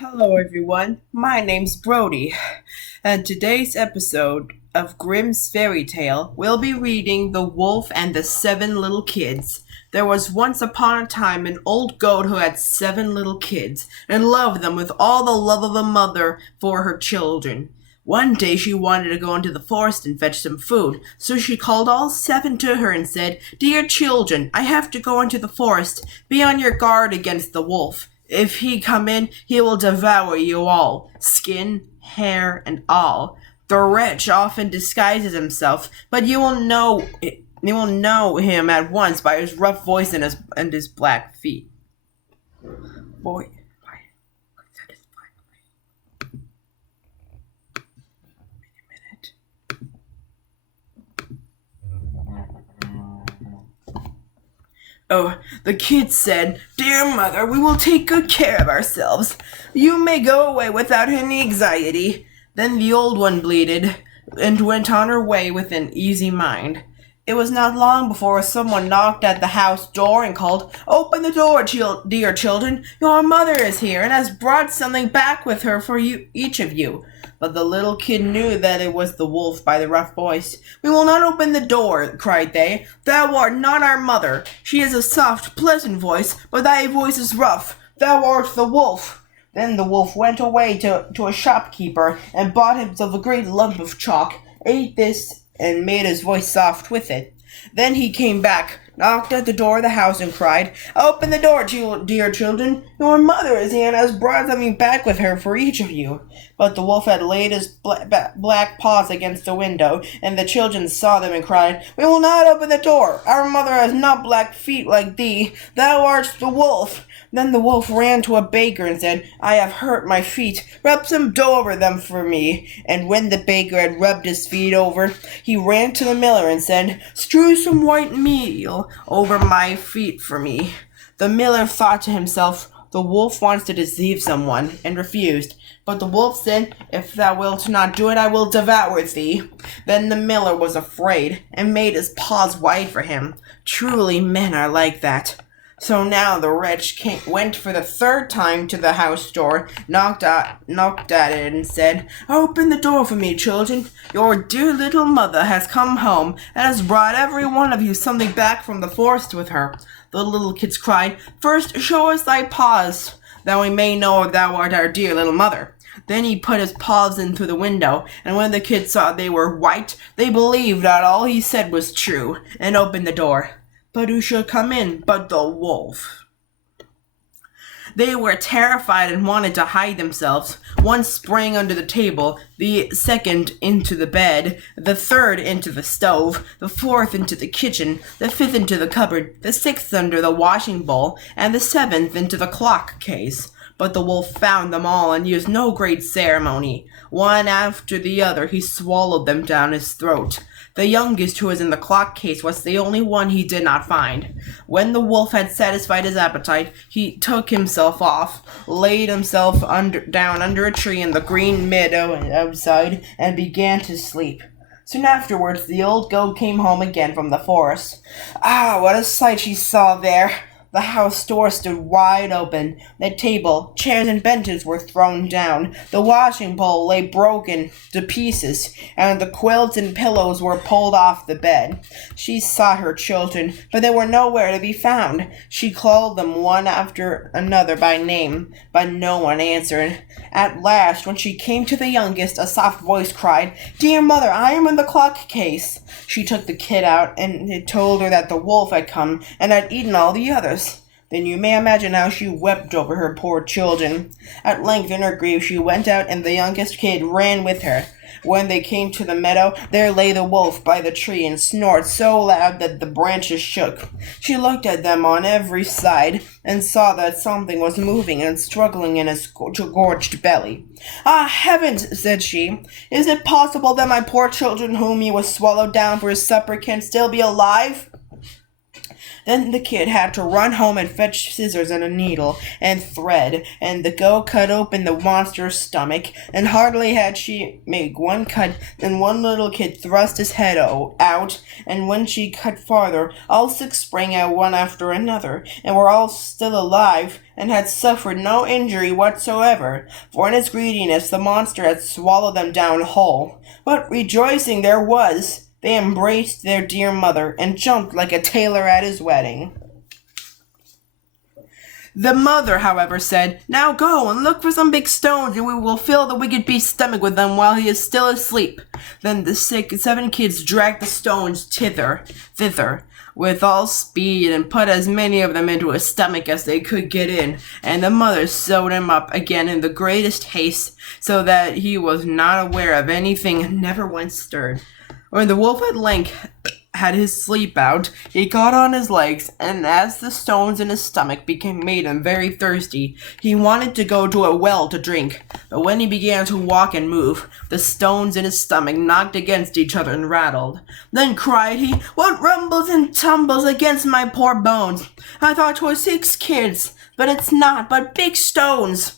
Hello, everyone. My name's Brody, and today's episode of Grimm's Fairy Tale, we'll be reading The Wolf and the Seven Little Kids. There was once upon a time an old goat who had seven little kids and loved them with all the love of a mother for her children. One day she wanted to go into the forest and fetch some food, so she called all seven to her and said, "Dear children, I have to go into the forest. Be on your guard against the wolf. If he come in, he will devour you all, skin, hair, and all. The wretch often disguises himself, but you will know him at once by his rough voice and his black feet." Boy, that is finally. Wait a minute. Oh, the kid said, "Dear mother, we will take good care of ourselves. You may go away without any anxiety." Then the old one bleated and went on her way with an easy mind. It was not long before someone knocked at the house door and called, "Open the door, dear children. Your mother is here and has brought something back with her for each of you." But the little kid knew that it was the wolf by the rough voice. "We will not open the door," cried they. "Thou art not our mother. She has a soft, pleasant voice, but thy voice is rough. Thou art the wolf." Then the wolf went away to a shopkeeper and bought himself a great lump of chalk, ate this, and made his voice soft with it. Then he came back, knocked at the door of the house, and cried, "Open the door, dear children. Your mother is here and has brought something back with her for each of you." But the wolf had laid his black paws against the window, and the children saw them and cried, "We will not open the door. Our mother has not black feet like thee. Thou art the wolf." Then the wolf ran to a baker and said, "I have hurt my feet. Rub some dough over them for me." And when the baker had rubbed his feet over, he ran to the miller and said, "Strew some white meal over my feet for me." The miller thought to himself, "The wolf wants to deceive someone," and refused. But the wolf said, "If thou wilt not do it, I will devour thee." Then the miller was afraid, and made his paws white for him. Truly men are like that. So now the wretch went for the third time to the house door, knocked at it, and said, "Open the door for me, children. Your dear little mother has come home, and has brought every one of you something back from the forest with her." The little kids cried, "First show us thy paws, that we may know if thou art our dear little mother." Then he put his paws in through the window, and when the kids saw they were white, they believed that all he said was true, and opened the door. But who should come in but the wolf? They were terrified and wanted to hide themselves. One sprang under the table, the second into the bed, the third into the stove, the fourth into the kitchen, the fifth into the cupboard, the sixth under the washing bowl, and the seventh into the clock case. But the wolf found them all and used no great ceremony. One after the other he swallowed them down his throat. The youngest, who was in the clock case, was the only one he did not find. When the wolf had satisfied his appetite, he took himself off, laid himself down under a tree in the green meadow outside, and began to sleep. Soon afterwards the old goat came home again from the forest. Ah, what a sight she saw there! The house door stood wide open. The table, chairs, and benches were thrown down. The washing bowl lay broken to pieces, and the quilts and pillows were pulled off the bed. She sought her children, but they were nowhere to be found. She called them one after another by name, but no one answered. At last, when she came to the youngest, a soft voice cried, "Dear mother, I am in the clock case." She took the kid out, and it told her that the wolf had come and had eaten all the others. Then you may imagine how she wept over her poor children. At length, in her grief, she went out, and the youngest kid ran with her. When they came to the meadow, there lay the wolf by the tree and snored so loud that the branches shook. She looked at them on every side and saw that something was moving and struggling in his gorged belly. "Ah, heavens!" said she. "Is it possible that my poor children whom he was swallowed down for his supper can still be alive?" Then the kid had to run home and fetch scissors and a needle and thread, and the go cut open the monster's stomach, and hardly had she made one cut than one little kid thrust his head out, and when she cut farther, all six sprang out one after another, and were all still alive, and had suffered no injury whatsoever, for in its greediness the monster had swallowed them down whole. But rejoicing there was, they embraced their dear mother, and jumped like a tailor at his wedding. The mother, however, said, "Now go and look for some big stones, and we will fill the wicked beast's stomach with them while he is still asleep." Then the seven kids dragged the stones thither, with all speed, and put as many of them into his stomach as they could get in, and the mother sewed him up again in the greatest haste, so that he was not aware of anything and never once stirred. When the wolf at length had his sleep out, he got on his legs, and as the stones in his stomach made him very thirsty, he wanted to go to a well to drink. But when he began to walk and move, the stones in his stomach knocked against each other and rattled. Then cried he, "What rumbles and tumbles against my poor bones? I thought 'twas 6 kids, but it's not, but big stones."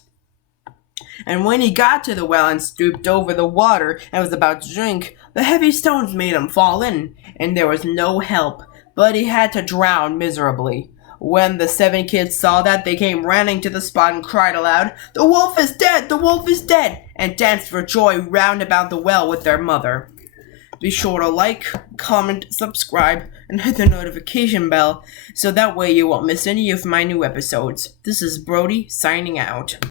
And when he got to the well and stooped over the water and was about to drink, the heavy stones made him fall in, and there was no help, but he had to drown miserably. When the 7 kids saw that, they came running to the spot and cried aloud, "The wolf is dead! The wolf is dead!" and danced for joy round about the well with their mother. Be sure to like, comment, subscribe, and hit the notification bell, so that way you won't miss any of my new episodes. This is Brody signing out.